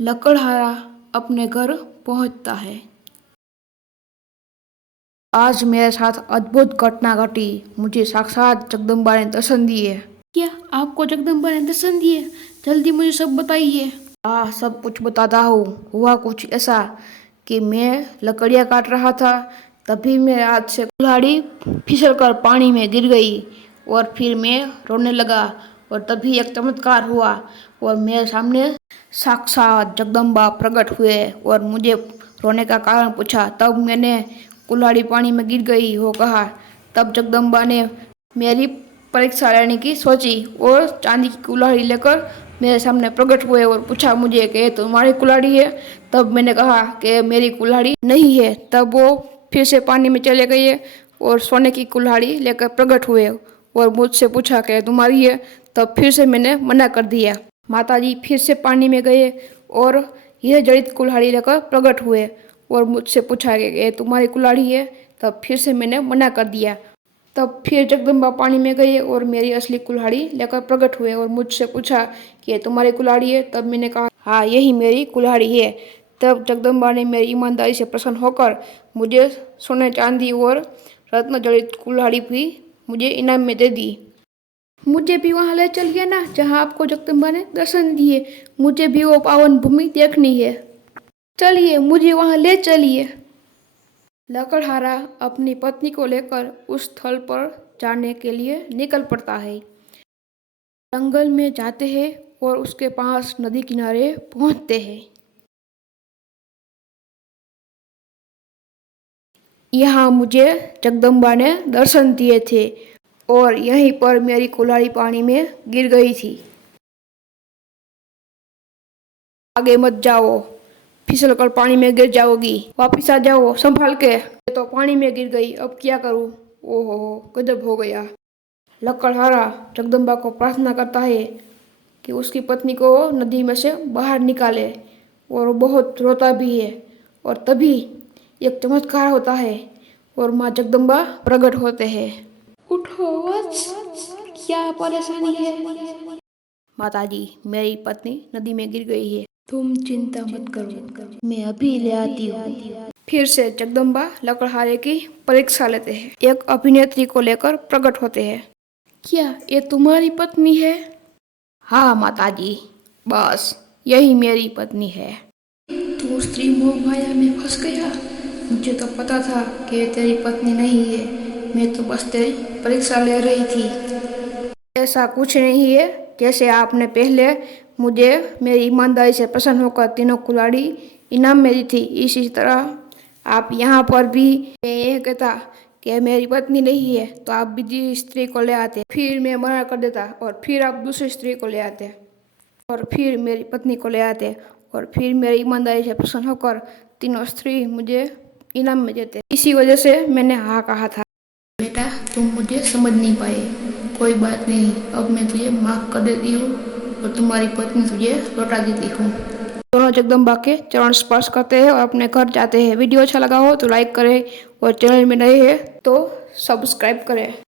लकड़हारा अपने घर पहुंचता है। आज मेरे साथ अद्भुत घटना घटी। मुझे साक्षात जगदम्बा ने दर्शन दिए। क्या आपको जगदम्बा ने दर्शन दिए? जल्दी मुझे सब बताइए। हाँ, सब कुछ बताता हूँ। हुआ कुछ ऐसा कि मैं लकड़ियाँ काट रहा था, तभी मेरे हाथ से कुल्हाड़ी फिसलकर पानी में गिर गई और फिर मैं रोने लगा और तभी एक चमत्कार हुआ और मेरे सामने साक्षात जगदम्बा प्रकट हुए और मुझे रोने का कारण पूछा। तब मैंने कुल्हाड़ी पानी में गिर गई हो कहा। तब जगदम्बा ने मेरी परीक्षा लेने की सोची और चांदी की कुल्हाड़ी लेकर मेरे सामने प्रकट हुए और पूछा मुझे कि तुम्हारी कुल्हाड़ी है? तब मैंने कहा कि मेरी कुल्हाड़ी नहीं है। तब वो फिर से पानी में चले गए और सोने की कुल्हाड़ी लेकर प्रकट हुए और मुझसे पूछा कि तुम्हारी है? तब फिर से मैंने मना कर दिया। माताजी फिर से पानी में गए और यह जड़ित कुल्हाड़ी लेकर प्रकट हुए और मुझसे पूछा कि तुम्हारी कुल्हाड़ी है? तब फिर से मैंने मना कर दिया। तब फिर जगदम्बा पानी में गए और मेरी असली कुल्हाड़ी लेकर प्रकट हुए और मुझसे पूछा कि तुम्हारी कुल्हाड़ी है? तब मैंने कहा हाँ, यही मेरी कुल्हाड़ी है। तब जगदम्बा ने मेरी ईमानदारी से प्रसन्न होकर मुझे सोने चांदी और रत्न जड़ित कुल्हाड़ी भी मुझे इनाम में दे दी। मुझे भी वहाँ ले चलिए ना, जहाँ आपको जगदम्बा ने दर्शन दिए। मुझे भी वो पावन भूमि देखनी है। चलिए, मुझे वहाँ ले चलिए। लकड़हारा अपनी पत्नी को लेकर उस स्थल पर जाने के लिए निकल पड़ता है। जंगल में जाते हैं और उसके पास नदी किनारे पहुंचते हैं। यहाँ मुझे जगदम्बा ने दर्शन दिए थे और यहीं पर मेरी कुल्हाड़ी पानी में गिर गई थी। आगे मत जाओ, फिसल कर पानी में गिर जाओगी। वापिस आ जाओ संभाल के। ये तो पानी में गिर गई, अब क्या करूँ? ओहो, गजब हो गया। लकड़हारा जगदम्बा को प्रार्थना करता है कि उसकी पत्नी को नदी में से बाहर निकाले और वो बहुत रोता भी है और तभी एक चमत्कार होता है और माँ जगदम्बा प्रकट होते हैं। उठो वत्स, क्या परेशानी है? माताजी, मेरी पत्नी नदी में गिर गई है। तुम चिंता मत करो, मैं अभी ले आती हूँ। फिर से जगदम्बा लकड़हारे की परीक्षा लेते हैं। एक अभिनेत्री को लेकर प्रकट होते हैं। क्या ये तुम्हारी पत्नी है? हाँ माताजी, बस यही मेरी पत्नी है। तू स्त्री मोह माया में फंस गया। मुझे तो पता था कि ये तेरी पत्नी नहीं है। मैं तो बस तेरी परीक्षा ले रही थी। ऐसा कुछ नहीं है। जैसे आपने पहले मुझे मेरी ईमानदारी से प्रसन्न होकर तीनों कुल्हाड़ी इनाम में दी थी, इसी तरह आप यहाँ पर भी मैं यह कहता कि मेरी पत्नी नहीं है तो आप दूसरी स्त्री को ले आते, फिर मैं मना कर देता और फिर आप दूसरी स्त्री को ले आते और फिर मेरी पत्नी को ले आते और फिर मेरी ईमानदारी से प्रसन्न होकर तीनों स्त्री मुझे इनाम में देते। इसी वजह से मैंने हाँ कहा था। बेटा, तुम मुझे समझ नहीं पाए। कोई बात नहीं, अब मैं तुझे माफ कर देती हूँ और तुम्हारी पत्नी तुझे लौटा देती हूँ। दोनों जगदम्बा के चरण स्पर्श करते हैं और अपने घर जाते हैं। वीडियो अच्छा लगा हो तो लाइक करें और चैनल में नए हैं तो सब्सक्राइब करें।